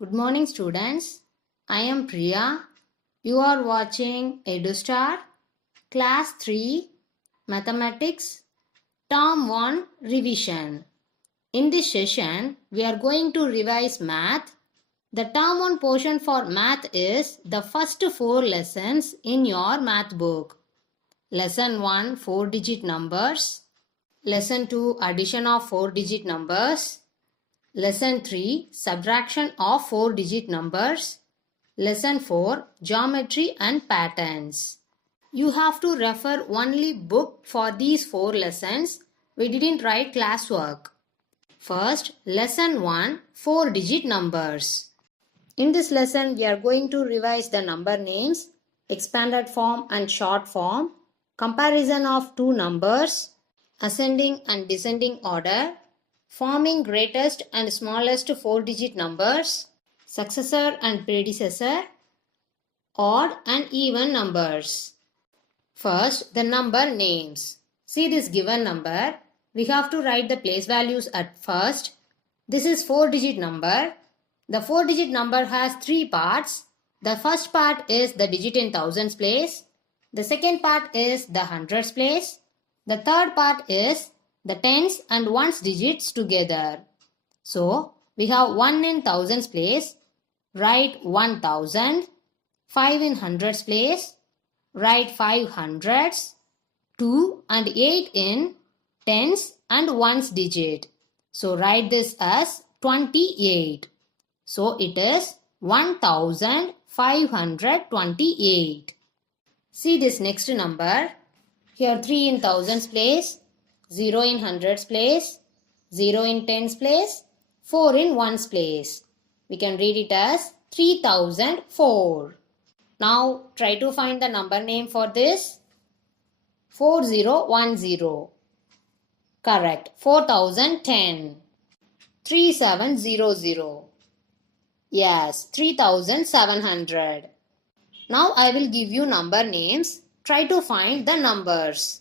Good morning, students. I am Priya. You are watching EduStar Class 3 Mathematics Term 1 Revision. In this session, we are going to revise math. The Term 1 portion for math is the first 4 lessons in your math book. Lesson 1 4-digit numbers. Lesson 2 addition of 4-digit numbers. Lesson 3 subtraction of 4-digit numbers. Lesson 4 geometry and patterns. You have to refer only book for these 4 lessons. We didn't write classwork. First, lesson 1 4-digit numbers. In this lesson, we are going to revise the number names, expanded form and short form, comparison of two numbers, ascending and descending order, forming greatest and smallest 4-digit numbers, successor and predecessor, odd and even numbers. First, the number names. See this given number. We have to write the place values at first. This is 4-digit number. The 4-digit number has 3 parts. The first part is the digit in thousands place. The second part is the hundreds place. The third part is the tens and ones digits together. So, we have 1 in thousands place. Write 1000. 5 in hundreds place. Write 5 hundreds. 2 and 8 in tens and ones digit. So, write this as 28. So, it is 1528. See this next number. Here 3 in thousands place, 0 in hundreds place, 0 in tens place, 4 in ones place. We can read it as 3004. Now try to find the number name for this. 4010. Correct. 4010. 3700. Yes, 3700. Now I will give you number names. Try to find the numbers.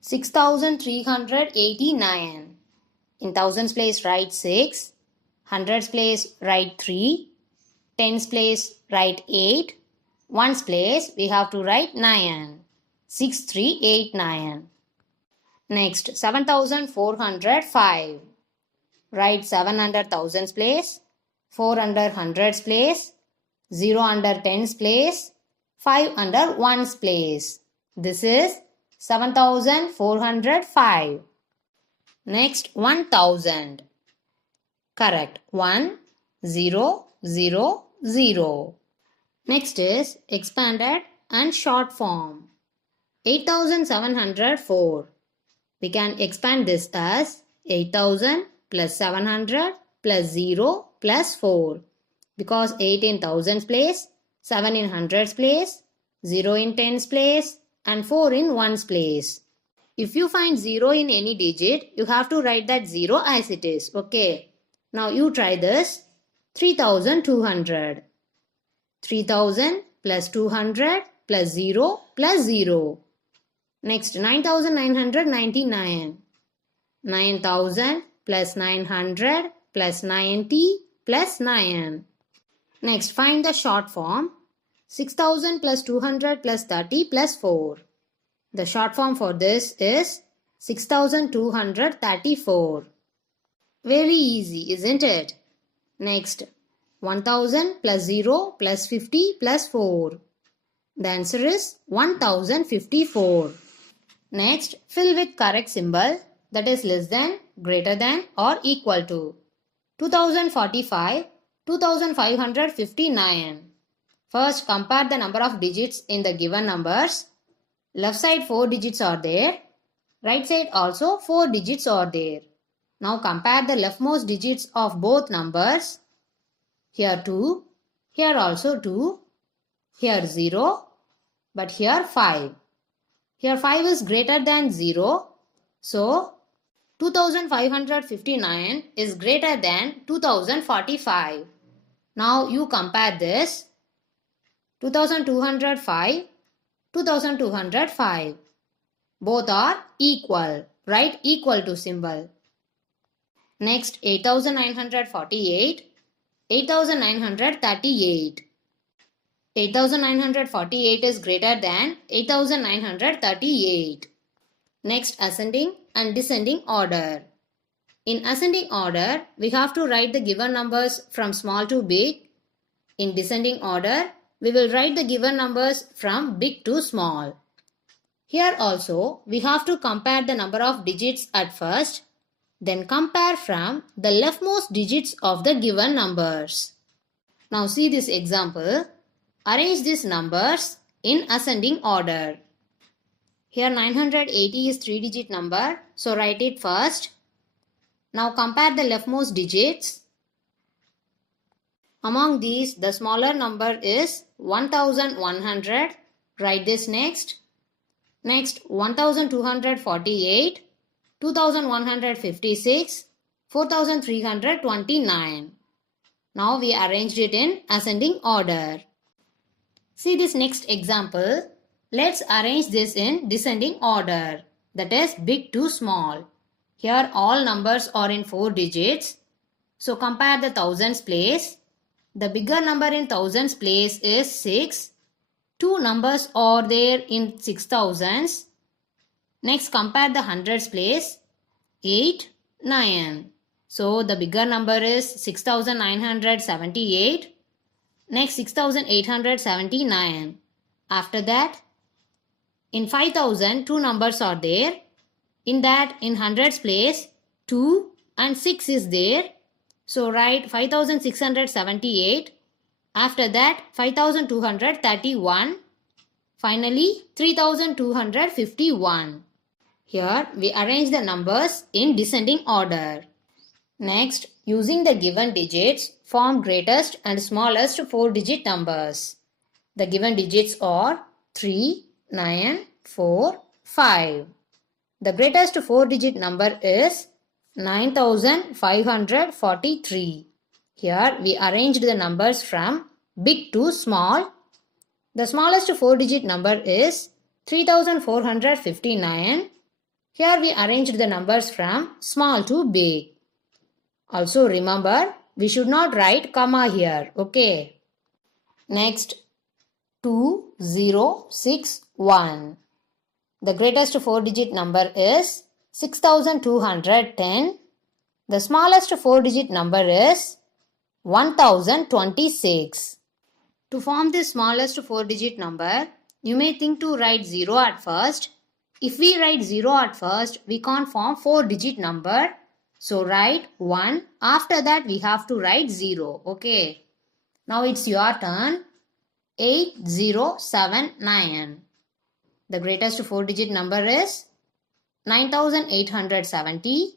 6389. In thousands place write 6. Hundreds place write 3. Tens place write 8. Ones place we have to write 9. 6389. Next 7405. Write 7 under thousands place. 4 under hundreds place. 0 under tens place. 5 under ones place. This is 7405. Next 1000. Correct. 1000. Next is expanded and short form. 8704. We can expand this as 8000 plus 700 plus 0 plus 4. Because 8 in thousands place, 7 in hundreds place, 0 in tens place and 4 in ones place. If you find 0 in any digit, you have to write that 0 as it is. Okay. Now you try this. 3200. 3000 plus 200 plus 0 plus 0. Next 9999. 9000 plus 900 plus 90 plus 9. Next, find the short form. 6000 plus 200 plus 30 plus 4. The short form for this is 6234. Very easy, isn't it? Next, 1000 plus 0 plus 50 plus 4. The answer is 1054. Next, fill with correct symbol, that is less than, greater than or equal to. 2045. 2559. First, compare the number of digits in the given numbers. Left side 4 digits are there. Right side also 4 digits are there. Now compare the leftmost digits of both numbers. Here 2. Here also 2. Here 0. But here 5. Here 5 is greater than 0. So, 2559 is greater than 2045. Now you compare this. 2205, 2205. Both are equal. Write equal to symbol. Next 8948. 8,938. 8,948 is greater than 8,938. Next, ascending and descending order. In ascending order, we have to write the given numbers from small to big. In descending order, we will write the given numbers from big to small. Here also, we have to compare the number of digits at first, then compare from the leftmost digits of the given numbers. Now see this example. Arrange these numbers in ascending order. Here 980 is 3-digit number, so write it first. Now compare the leftmost digits. Among these, the smaller number is 1100. Write this next. Next, 1248, 2156, 4329. Now we arranged it in ascending order. See this next example. Let's arrange this in descending order, that is big to small. Here all numbers are in 4 digits. So compare the thousands place. The bigger number in thousands place is 6. 2 numbers are there in 6000s. Next compare the hundreds place. 8, 9. So the bigger number is 6978. Next 6879. After that, in 5000, 2 numbers are there. In that, in hundreds place, 2 and 6 is there. So write 5678. After that, 5231. Finally, 3251. Here, we arrange the numbers in descending order. Next, using the given digits, form greatest and smallest 4-digit numbers. The given digits are 3, 9, 4, 5. The greatest 4-digit number is 9543. Here we arranged the numbers from big to small. The smallest 4-digit number is 3459. Here we arranged the numbers from small to big. Also remember, we should not write comma here, okay? Next, 2061. The greatest 4-digit number is 6210. The smallest 4-digit number is 1026. To form this smallest 4-digit number, you may think to write 0 at first. If we write 0 at first, we can't form 4-digit number. So write 1. After that, we have to write 0. Okay. Now it's your turn. 8079. The greatest 4-digit number is 9870.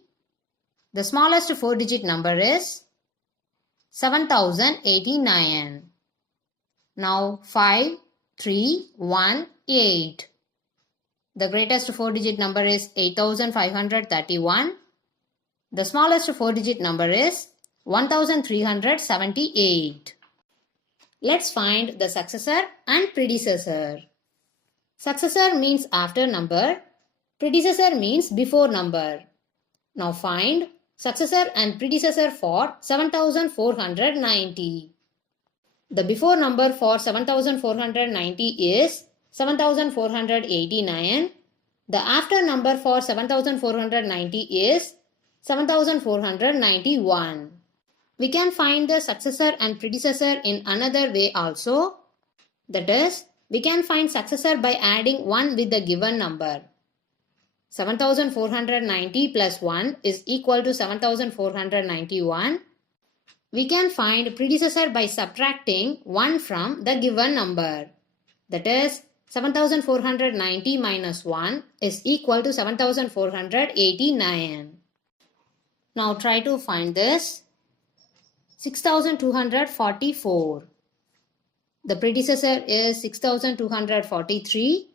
The smallest 4-digit number is 7089. Now 5318. The greatest 4-digit number is 8531. The smallest 4-digit number is 1378. Let's find the successor and predecessor. Successor means after number. Predecessor means before number. Now find successor and predecessor for 7490. The before number for 7490 is 7489. The after number for 7490 is 7491. We can find the successor and predecessor in another way also. That is, we can find successor by adding 1 with the given number. 7490 plus 1 is equal to 7491. We can find predecessor by subtracting 1 from the given number. That is, 7490 minus 1 is equal to 7489. Now try to find this. 6244. The predecessor is 6243.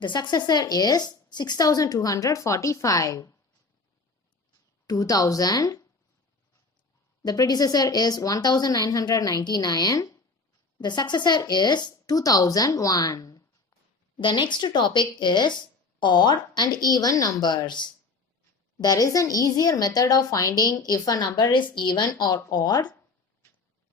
The successor is 6245. 2000. The predecessor is 1999. The successor is 2001. The next topic is odd and even numbers. There is an easier method of finding if a number is even or odd.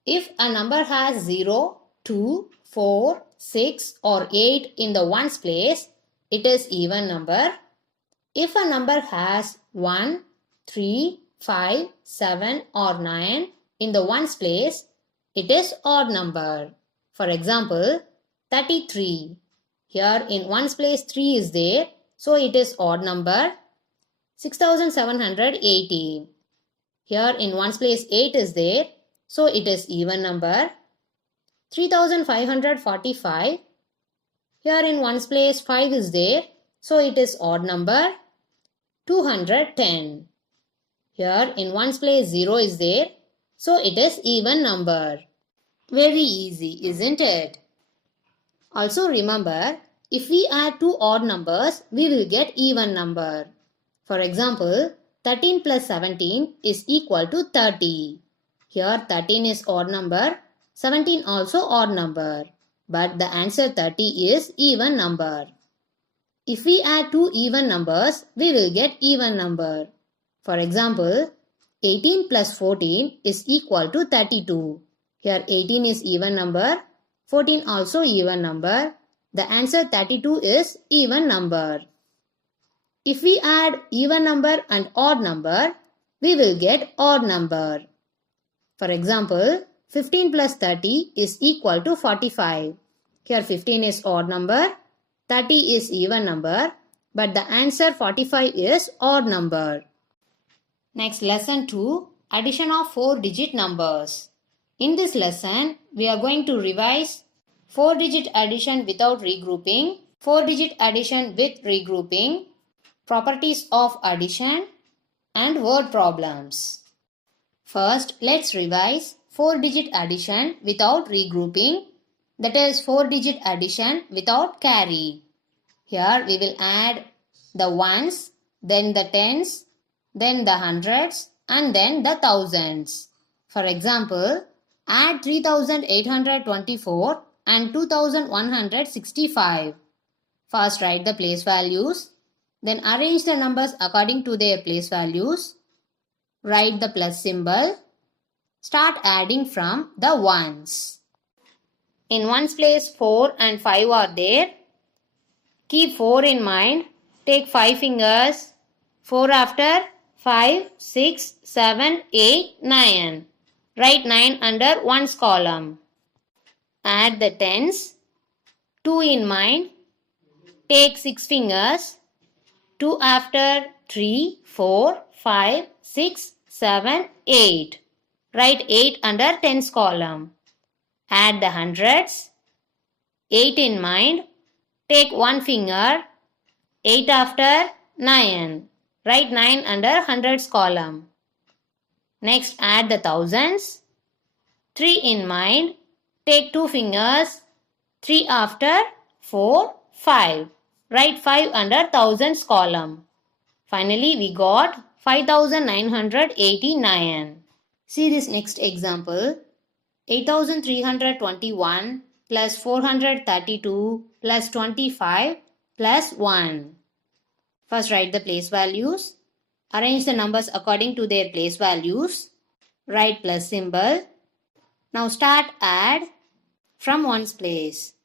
If a number has 0, 2, 4, 6 or 8 in the ones place, it is even number. If a number has 1, 3, 5, 7 or 9 in the ones place, it is odd number. For example, 33. Here in ones place 3 is there, so it is odd number. 6780. Here in ones place 8 is there, so it is even number. 3545. Here in ones place 5 is there, so it is odd number. 210. Here in ones place 0 is there, so it is even number. Very easy, isn't it? Also remember, if we add two odd numbers, we will get even number. For example, 13 plus 17 is equal to 30. Here 13 is odd number, 17 also odd number. But the answer 30 is even number. If we add two even numbers, we will get even number. For example, 18 plus 14 is equal to 32. Here 18 is even number, 14 also even number. The answer 32 is even number. If we add even number and odd number, we will get odd number. For example, 15 plus 30 is equal to 45. Here 15 is odd number, 30 is even number, but the answer 45 is odd number. Next, lesson 2, addition of 4-digit numbers. In this lesson, we are going to revise 4-digit addition without regrouping, 4-digit addition with regrouping, properties of addition, and word problems. First, let's revise 4-digit addition without regrouping, that is 4-digit addition without carry. Here we will add the ones, then the tens, then the hundreds, and then the thousands. For example, add 3824 and 2165. First write the place values, then arrange the numbers according to their place values. Write the plus symbol. Start adding from the ones. In ones place 4 and 5 are there. Keep 4 in mind. Take 5 fingers. 4 after 5, 6, 7, 8, 9. Write 9 under ones column. Add the tens. 2 in mind. Take 6 fingers. 2 after 3, 4, 5, 6, 7, 8. Write 8 under tens column. Add the hundreds. 8 in mind. Take 1 finger. 8 after 9. Write 9 under hundreds column. Next, add the thousands. 3 in mind. Take 2 fingers. 3 after 4, 5. Write 5 under thousands column. Finally, we got 5989. See this next example. 8321 plus 432 plus 25 plus 1. First write the place values. Arrange the numbers according to their place values. Write plus symbol. Now start add from ones place.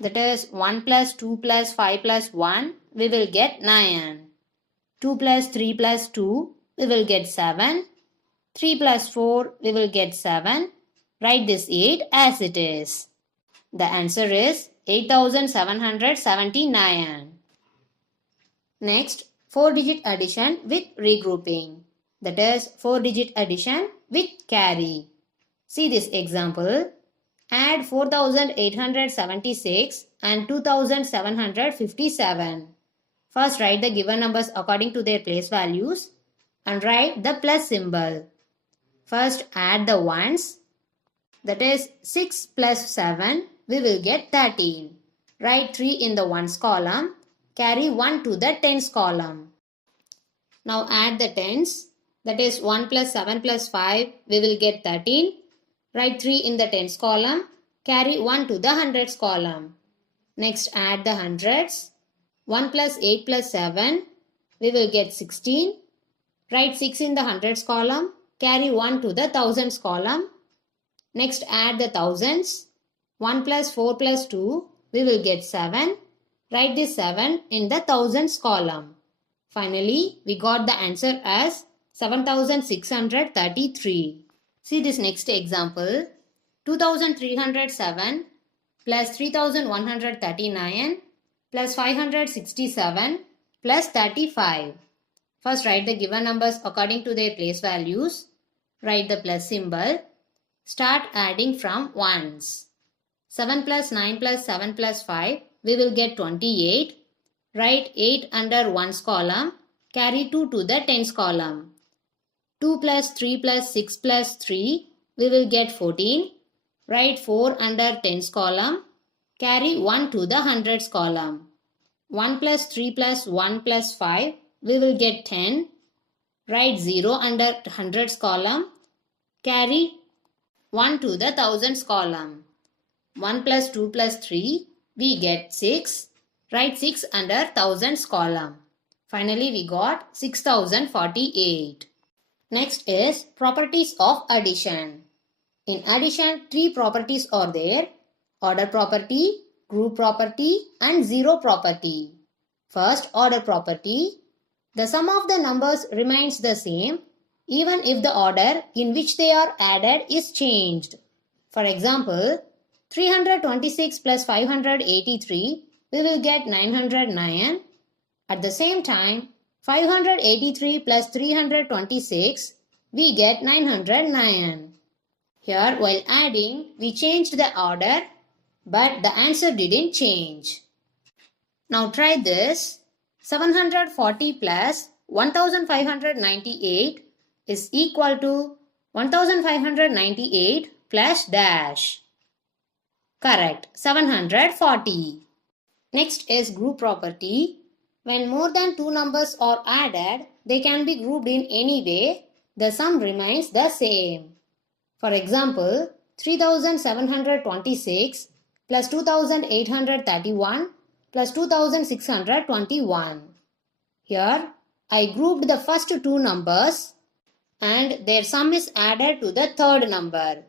That is 1 plus 2 plus 5 plus 1, we will get 9. 2 plus 3 plus 2, we will get 7. 3 plus 4, we will get 7. Write this 8 as it is. The answer is 8779. Next, 4-digit addition with regrouping. That is 4-digit addition with carry. See this example. Add 4876 and 2757. First write the given numbers according to their place values and write the plus symbol. First add the ones. That is 6 plus 7, we will get 13. Write 3 in the ones column. Carry 1 to the tens column. Now add the tens. That is 1 plus 7 plus 5, we will get 13. Write 3 in the tens column. Carry 1 to the hundreds column. Next add the hundreds. 1 plus 8 plus 7, we will get 16. Write 6 in the hundreds column. Carry 1 to the thousands column. Next add the thousands. 1 plus 4 plus 2, we will get 7. Write this 7 in the thousands column. Finally, we got the answer as 7633. See this next example. 2307 plus 3139 plus 567 plus 35. First write the given numbers according to their place values. Write the plus symbol. Start adding from ones. 7 plus 9 plus 7 plus 5, we will get 28. Write 8 under ones column. Carry 2 to the tens column. 2 plus 3 plus 6 plus 3, we will get 14. Write 4 under tens column. Carry 1 to the hundreds column. 1 plus 3 plus 1 plus 5, we will get 10. Write 0 under hundreds column. Carry 1 to the thousands column. 1 plus 2 plus 3, we get 6. Write 6 under thousands column. Finally, we got 6048. Next is properties of addition. In addition, 3 properties are there: order property, group property, and zero property. First, order property. The sum of the numbers remains the same even if the order in which they are added is changed. For example, 326 plus 583, we will get 909. At the same time, 583 plus 326, we get 909. Here, while adding, we changed the order, but the answer didn't change. Now try this. 740 plus 1598 is equal to 1598 plus dash. Correct, 740. Next is group property. When more than 2 numbers are added, they can be grouped in any way. The sum remains the same. For example, 3726 plus 2831 plus 2621. Here, I grouped the first 2 numbers and their sum is added to the third number.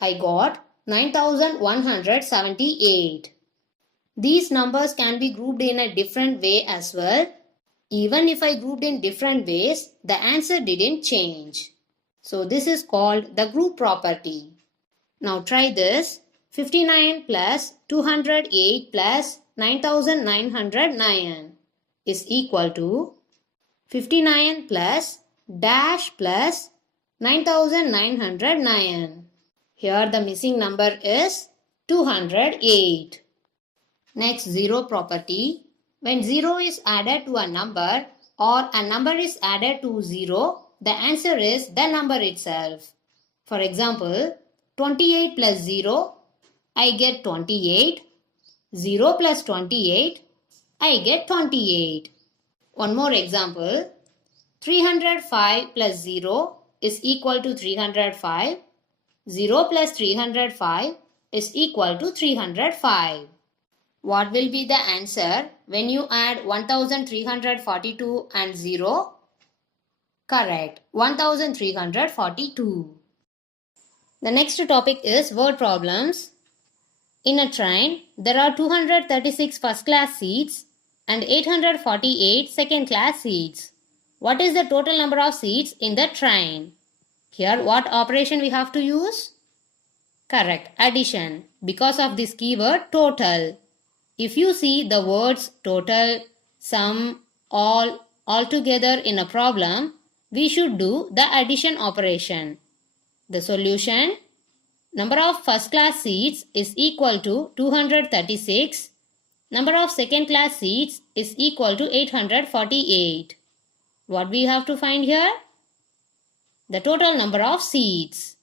I got 9178. These numbers can be grouped in a different way as well. Even if I grouped in different ways, the answer didn't change. So this is called the group property. Now try this. 59 plus 208 plus 9909 is equal to 59 plus dash plus 9909. Here the missing number is 208. Next, zero property. When 0 is added to a number or a number is added to 0, the answer is the number itself. For example, 28 plus 0, I get 28. 0 plus 28, I get 28. One more example. 305 plus 0 is equal to 305. 0 plus 305 is equal to 305. What will be the answer when you add 1342 and 0? Correct, 1342. The next topic is word problems. In a train, there are 236 first class seats and 848 second class seats. What is the total number of seats in the train? Here, what operation we have to use? Correct, addition. Because of this keyword total. If you see the words total, sum, all together in a problem, we should do the addition operation. The solution: number of first class seats is equal to 236. Number of second class seats is equal to 848. What we have to find here? The total number of seats.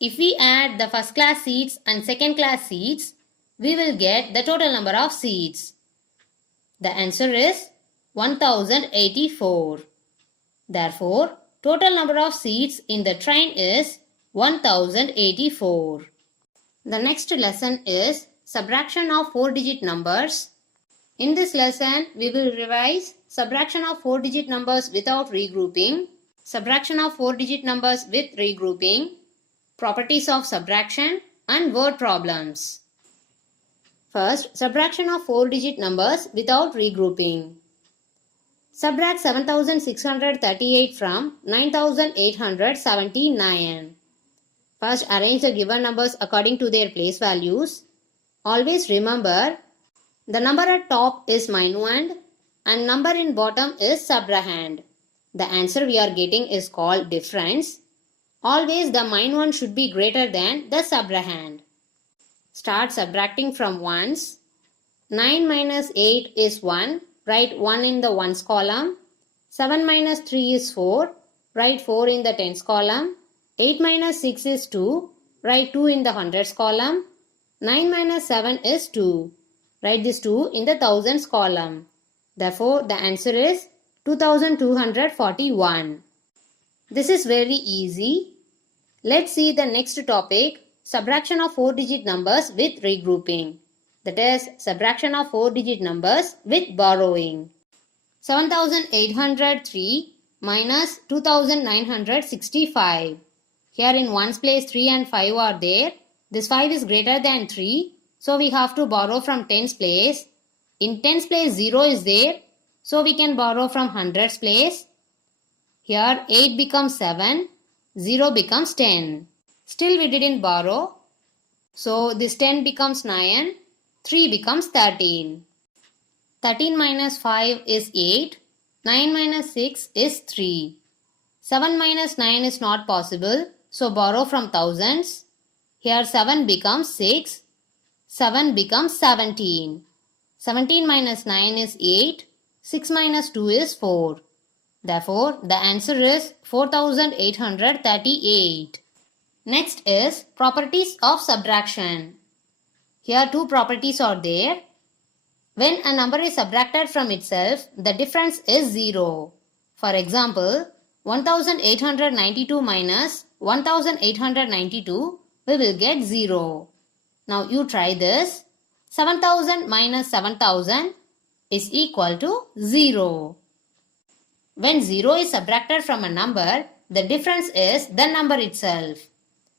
If we add the first class seats and second class seats, we will get the total number of seats. The answer is 1084. Therefore, total number of seats in the train is 1084. The next lesson is subtraction of 4-digit numbers. In this lesson, we will revise subtraction of 4-digit numbers without regrouping, subtraction of 4-digit numbers with regrouping, properties of subtraction and word problems. First, subtraction of 4-digit numbers without regrouping. Subtract 7638 from 9879. First, arrange the given numbers according to their place values. Always remember, the number at top is minuend and number in bottom is subtrahend. The answer we are getting is called difference. Always the minuend should be greater than the subtrahend. Start subtracting from ones. 9 minus 8 is 1. Write 1 in the ones column. 7 minus 3 is 4. Write 4 in the tens column. 8 minus 6 is 2. Write 2 in the hundreds column. 9 minus 7 is 2. Write this 2 in the thousands column. Therefore, the answer is 2241. This is very easy. Let's see the next topic, subtraction of 4-digit numbers with regrouping. That is, subtraction of 4-digit numbers with borrowing. 7803 minus 2965. Here in ones place 3 and 5 are there. This 5 is greater than 3. So we have to borrow from tens place. In tens place 0 is there. So we can borrow from hundreds place. Here 8 becomes 7. 0 becomes 10. Still we didn't borrow. So this 10 becomes 9. 3 becomes 13. 13 minus 5 is 8. 9 minus 6 is 3. 7 minus 9 is not possible. So borrow from thousands. Here 7 becomes 6. 7 becomes 17. 17 minus 9 is 8. 6 minus 2 is 4. Therefore, the answer is 4838. Next is properties of subtraction. Here two properties are there. When a number is subtracted from itself, the difference is 0. For example, 1892 minus 1892, we will get 0. Now you try this. 7000 minus 7000 is equal to 0. When 0 is subtracted from a number, the difference is the number itself.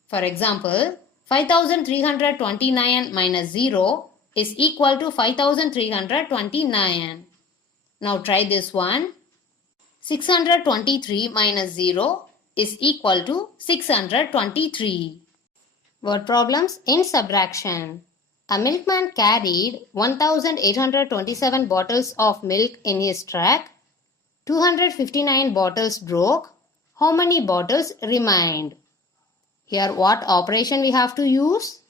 For example, 5329 minus 0 is equal to 5329. Now try this one. 623 minus 0 is equal to 623. Word problems in subtraction. A milkman carried 1827 bottles of milk in his truck. 259 bottles broke. How many bottles remained? Here what operation we have to use?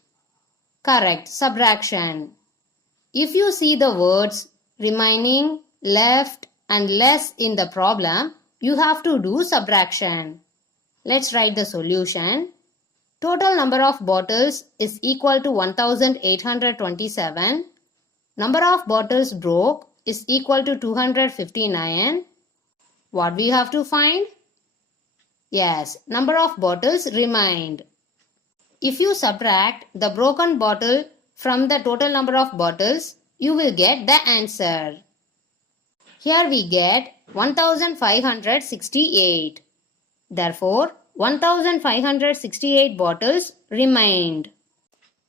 Correct, subtraction. If you see the words remaining, left and less in the problem, you have to do subtraction. Let's write the solution. Total number of bottles is equal to 1827. Number of bottles broke is equal to 259. What we have to find? Yes, number of bottles remained. If you subtract the broken bottle from the total number of bottles, you will get the answer. Here we get 1568. Therefore, 1568 bottles remained.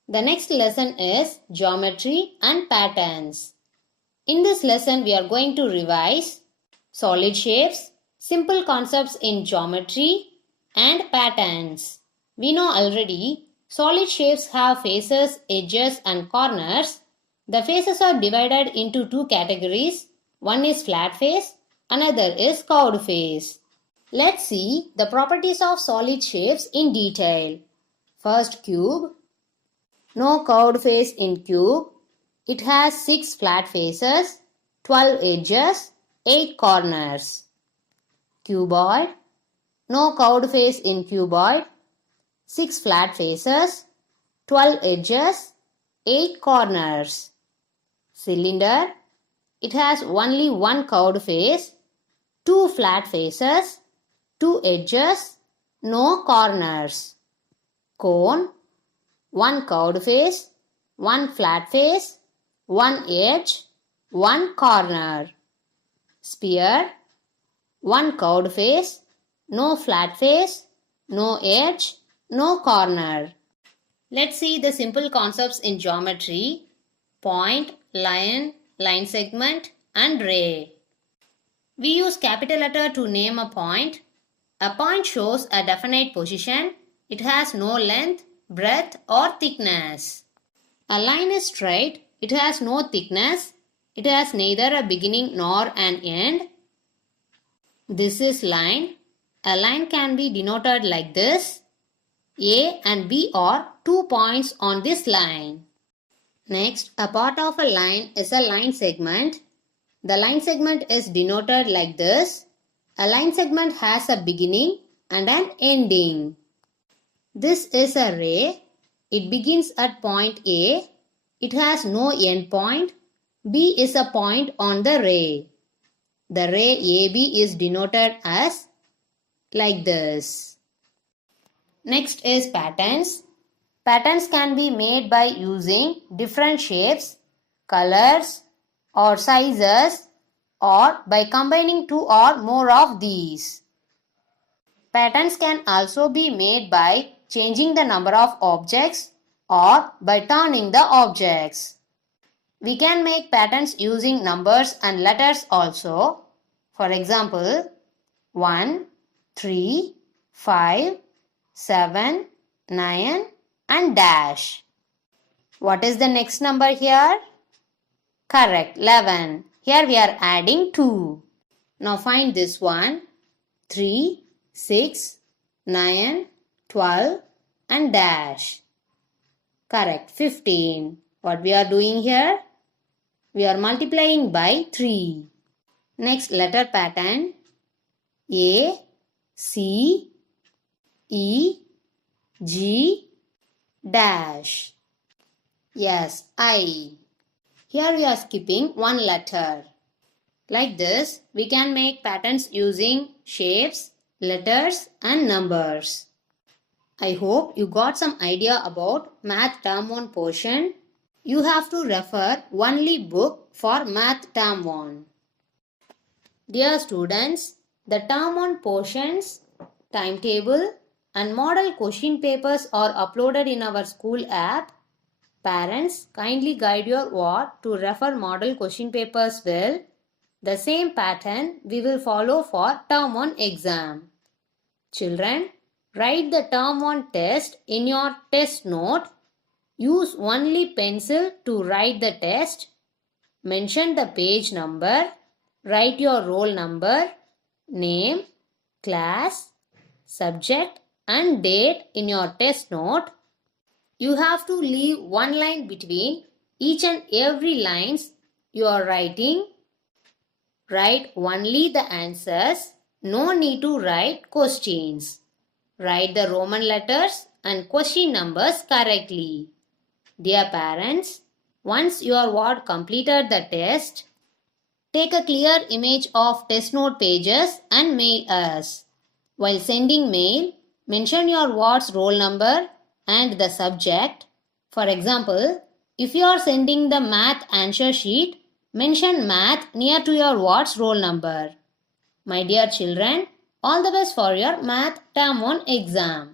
The next lesson is geometry and patterns. In this lesson, we are going to revise solid shapes, simple concepts in geometry, and patterns. We know already, solid shapes have faces, edges, and corners. The faces are divided into two categories. One is flat face, another is curved face. Let's see the properties of solid shapes in detail. First, cube. No curved face in cube. It has 6 flat faces, 12 edges, 8 corners. Cuboid. No curved face in cuboid. 6 flat faces, 12 edges, 8 corners. Cylinder. It has only one curved face, 2 flat faces, 2 edges, no corners. Cone. 1 curved face, 1 flat face, 1 edge, 1 corner. Sphere. 1 curved face, no flat face, no edge, no corner. Let's see the simple concepts in geometry: point, line, line segment, and ray. We use capital letter to name a point. A point shows a definite position. It has no length, breadth, or thickness. A line is straight. It has no thickness. It has neither a beginning nor an end. This is line. A line can be denoted like this. A and B are 2 points on this line. Next, a part of a line is a line segment. The line segment is denoted like this. A line segment has a beginning and an ending. This is a ray. It begins at point A. It has no end point. B is a point on the ray. The ray AB is denoted as like this. Next is patterns. Patterns can be made by using different shapes, colors, or sizes, or by combining two or more of these. Patterns can also be made by changing the number of objects or by turning the objects. We can make patterns using numbers and letters also. For example, 1, 3, 5, 7, 9 and dash. What is the next number here? Correct, 11. Here we are adding 2. Now find this one. 3, 6, 9, 12 and dash. Correct, 15. What we are doing here? We are multiplying by 3. Next letter pattern. A, C, E, G, dash. Yes, I. Here we are skipping one letter. Like this, we can make patterns using shapes, letters and numbers. I hope you got some idea about Math Term 1 portion. You have to refer only book for Math Term 1. Dear students, the Term 1 portions, timetable and model question papers are uploaded in our school app. Parents, kindly guide your ward to refer model question papers well. The same pattern we will follow for Term 1 exam. Children, write the Term 1 test in your test note. Use only pencil to write the test. Mention the page number. Write your roll number, name, class, subject and date in your test note. You have to leave one line between each and every lines you are writing. Write only the answers. No need to write questions. Write the Roman letters and question numbers correctly. Dear parents, once your ward completed the test, take a clear image of test note pages and mail us. While sending mail, mention your ward's roll number and the subject. For example, if you are sending the math answer sheet, mention math near to your ward's roll number. My dear children, all the best for your Math Term 1 exam.